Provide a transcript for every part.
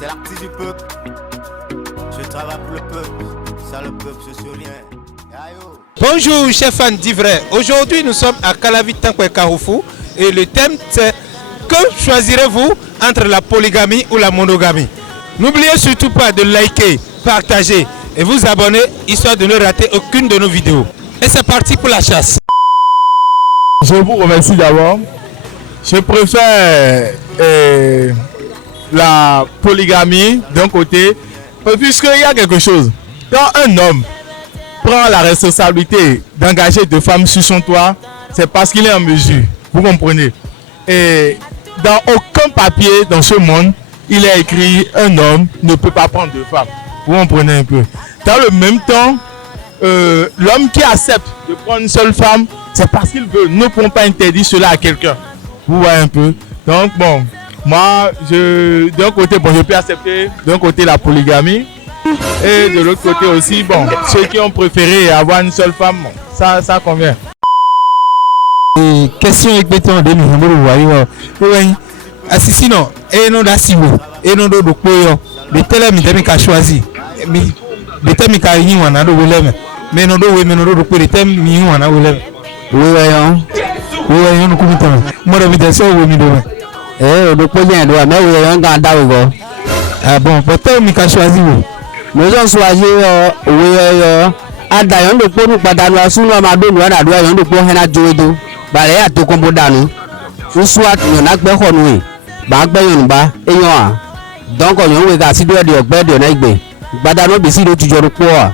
C'est l'artiste du peuple. Je travaille pour le peuple. Ça, le peuple, je suis rien. Bonjour chers fans d'Ivray. Aujourd'hui nous sommes à Calavi Tankwe Carrefour et le thème c'est: que choisirez-vous entre la polygamie ou la monogamie? N'oubliez surtout pas de liker, partager et vous abonner histoire de ne rater aucune de nos vidéos. Et c'est parti pour la chasse. Je vous remercie d'abord. Je préfère la polygamie d'un côté, puisqu'il y a quelque chose. Quand un homme prend la responsabilité d'engager deux femmes sur son toit, c'est parce qu'il est en mesure. Vous comprenez? Et dans aucun papier dans ce monde, il est écrit un homme ne peut pas prendre deux femmes. Vous comprenez un peu? Dans le même temps, l'homme qui accepte de prendre une seule femme, c'est parce qu'il veut. Ne pouvons pas interdire cela à quelqu'un. Vous voyez un peu? Donc bon, moi, d'un côté, bon, je peux accepter d'un côté la polygamie. Et de l'autre côté aussi, bon, ceux qui ont préféré avoir une seule femme, bon, ça convient. Et question exactement de nous, oui. Assisi non, et non d'asiwo, et non de koyo. Le tel mi demi ka choisi. Mi le tel mi ka yi wana do weleme. Mais non do we mais non do ko le tel mi wana weleme. Oui wayon. Oui wayon ko mitama. Mo do mi de so wo mi do. Do ko yen do mais oui wayon ga da wo. Ah bon, peut-être mi ka choisi wo. Nous avons choisi Adayon de Ponu Padano, Suna Madou, Adayon de Pohena Jodo, Balea to Combodano, soit Yonak Behonwe, Bagbayonba, Eyoa. Donc on y a assis de bed de Nagbe, Badano Bisido to Joropoa.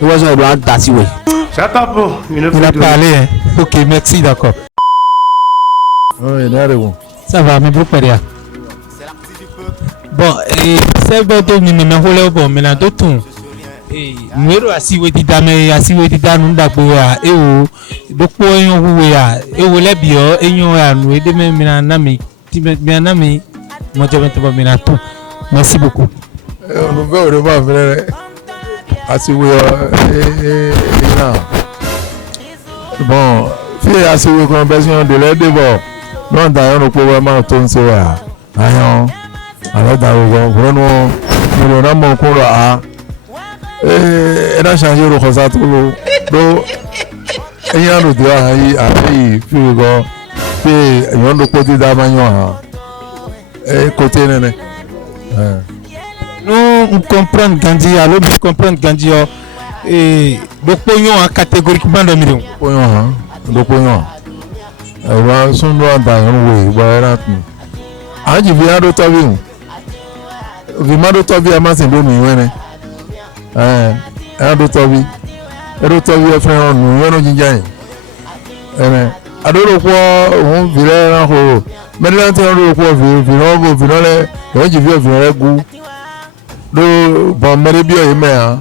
He was not one Tassiway. Chapeau, il a parlé. Ok, merci, d'accord. Oui, ça va, mais beaucoup rien. Bon, c'est bon de nous me bon, mais là d'autres. Nous asiwe didame asiwe didanu ndagboya ewo dokpo eyon huweya ewo lebio eyon anu edeme mina nami timenami mojamento ba mina tout. Merci beaucoup. On veut vraiment faire asiwe ina. Bon, fi asiwe conversion de l'aide bon. Non d'ailleurs nous vraiment ton se wa. Ayon. Alors d'ailleurs vraiment nous n'avons pas elle a changé le rosat donc il y a le droit à y puis il y a le côté d'Amagnon et côté néné nous comprenons Gandhi alors nous comprenons Gandhi et donc pognon catégoriquement dans million pognon donc pognon va son droit dans oui voilà ah je viens de t'avoir vraiment de t'avoir à ma c'est bon oui Adotobi frère nous on jinjani adoro ko on vile na ho maintenant tu adoro ko vile le je viens gu do bon mere bio yeme ha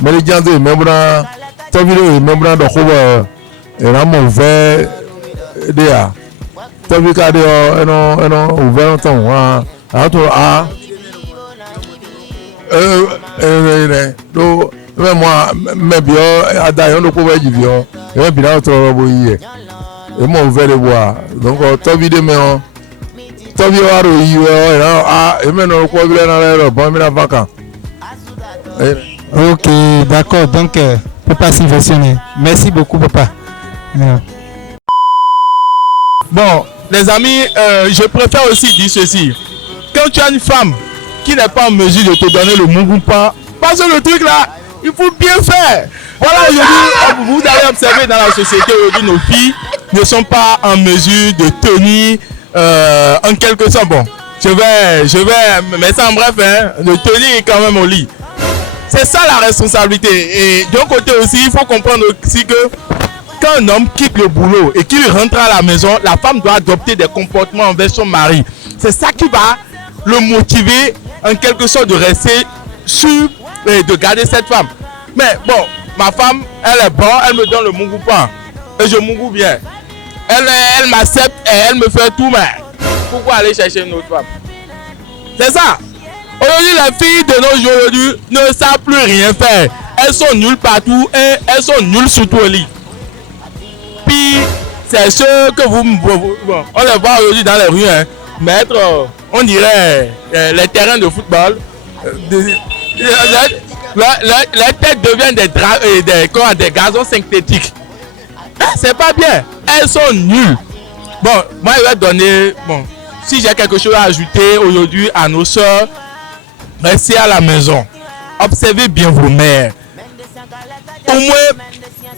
mere janzo membra tobi le membra do ko era mo ve dia tobi ka de eno ouvert ton wa ato a do moi bio Adayon do ko veji bio e bi na tro bo yi e mo ouvert le bois donc to bi de me on to bi wa ro yi e me no ko bi na le bon mi na vacances. Ok, d'accord, donc papa subventionné. Merci beaucoup papa. Bon, les amis, je préfère aussi dire ceci. Quand tu as une femme qui n'est pas en mesure de te donner le mougoupa, parce que le truc là, il faut bien faire. Voilà, aujourd'hui, vous allez observer dans la société, aujourd'hui, nos filles ne sont pas en mesure de tenir en quelque sorte. Bon, je vais mettre ça en bref, hein, de tenir quand même au lit. C'est ça la responsabilité. Et d'un côté aussi, il faut comprendre aussi que quand un homme quitte le boulot et qu'il rentre à la maison, la femme doit adopter des comportements envers son mari. C'est ça qui va le motiver en quelque sorte de rester sûr et de garder cette femme. Mais bon, ma femme, elle est bonne, elle me donne le mougoupan et je mougou bien. Elle m'accepte et elle me fait tout, mais pourquoi aller chercher une autre femme? C'est ça. Aujourd'hui, les filles de nos jours aujourd'hui ne savent plus rien faire. Elles sont nulles partout et elles sont nulles surtout au lit. Puis, c'est ce que vous... Bon, on les voit aujourd'hui dans les rues, hein, mettre on dirait les terrains de football. Les têtes deviennent des gazons synthétiques. C'est pas bien. Elles sont nulles. Bon, moi je vais donner, bon, si j'ai quelque chose à ajouter aujourd'hui à nos soeurs, restez à la maison. Observez bien vos mères. Au moins,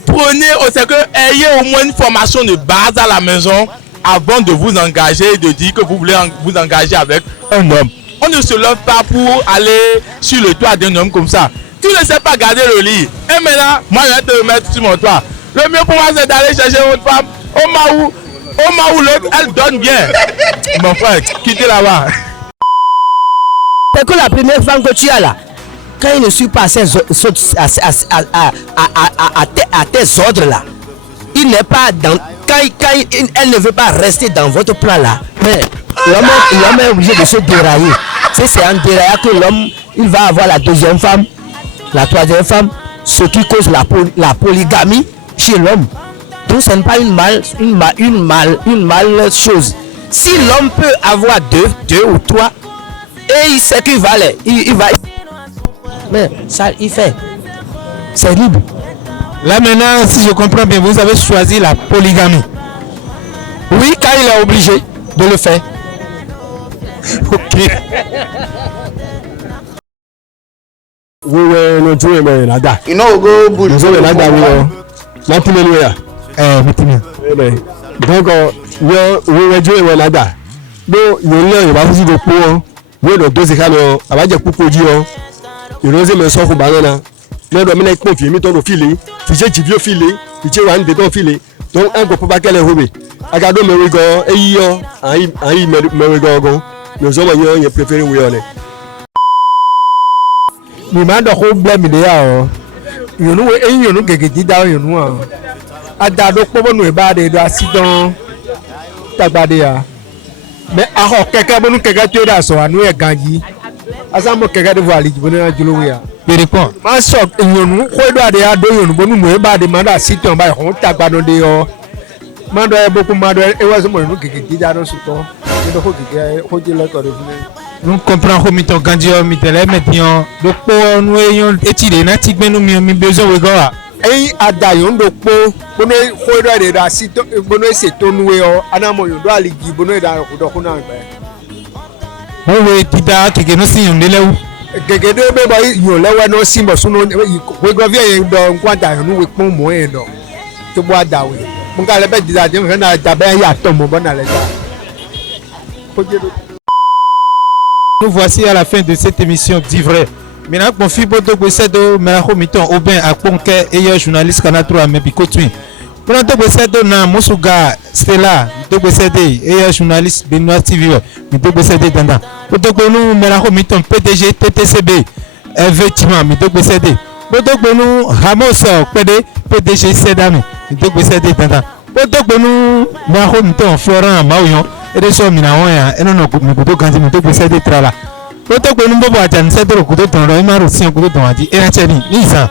prenez au sérieux, ayez au moins une formation de base à la maison avant de vous engager et de dire que vous voulez vous engager avec un homme. On ne se lève pas pour aller sur le toit d'un homme comme ça. Tu ne sais pas garder le lit. Et maintenant, moi je vais te mettre sur mon toit. Le mieux pour moi c'est d'aller chercher une autre femme au moment où l'autre elle donne bien. Mon frère, quittez là-bas. C'est que la première femme que tu as là, quand il ne suit pas à tes ordres là, il n'est pas dans. Quand elle ne veut pas rester dans votre plan là, mais l'homme est obligé de se dérailler. C'est en déraillant que l'homme il va avoir la deuxième femme, la troisième femme, ce qui cause la polygamie chez l'homme. Donc ce n'est pas une mal chose. Si l'homme peut avoir deux ou trois, et il sait qu'il va aller, il va. Mais ça, il fait. C'est libre. Là maintenant, si je comprends bien, vous avez choisi la polygamie. Oui, car il est obligé de le faire. Ok. You know, go bull. Donc, we do it nada. No, you learn about the poor. We don't do the kind of about the people. You know, they must talk banana. No, the minute coffee, me don't feel it. If you feel it, if you want, they don't feel it. Don't go back and hobby. I got no merry go, a year, I merry go. No, so you prefer we on it. Mi máa ń dọ̀kọ́ blẹ́mì lé yà ọ́ yòónú eyín yòónú gègé dídá yòónú à adàdó kpọ́bọ́nù ìbáde do asídán tagbade à mẹ ahọ́ kẹ̀kẹ́ bọ́nú kẹ̀kẹ́ tó dà sọ ànú ẹ̀ gan yìí asámọ̀ kẹ̀kẹ́ tó fọ àlejò bọ́nú ẹ̀ jùlọ wíyà. Pèrè pọ̀. Máa sọ yòónú kóyèdó àdé adó yòónú bọ́nú nù ìbáde máa dà asídán báyìí kò ń tagbadó de ọ máa dọ̀ ẹ bókú máa dọ̀ ẹ wá sọmọ yòónú gègé dídá lọ sùtọ́ nous comprenons que ton candidat mitele maintenant donc pour nous ayons étiré na tigbenu mi besoin we goa ei adayo ndokpo bono khoido de da sito bono se tonwe o anamo yondo aligi bono da ko kuna be mo we tida keke no sin yonde lewu keke de be ba yo lewe no simbo suno we go vie do nkwanta no we pon mo en do to bo adawe mo ka le be dida de na da be ya to mo bona le da. Nous voici à la fin de cette émission d'Ivray. Maintenant, mon fils Bodo Gwesedo, Meraho Miton, Aubin, Akponke, et journaliste Kanatro à Mebikotui. Pour Bodo Gwesedo, na Mosuga, Stella, Bodo Gwesede, et journaliste Benoît TV, Bodo Gwesede Danda. Bodo Gwenou, Meraho Miton, PDG, TTCB, effectivement, Bodo Gwesede. Bodo Gwenou, Ramos, PDG, Sedami, Bodo Gwesede Danda. Bodo Gwenou, Meraho Miton, Florent, Maouyon. Et de ça, et non, nous quand nous devons essayer de travailler. Autant que nous devons attendre, c'est de le coup de ton, il m'a reçu un coup de ton, et la tchénie, Lisa.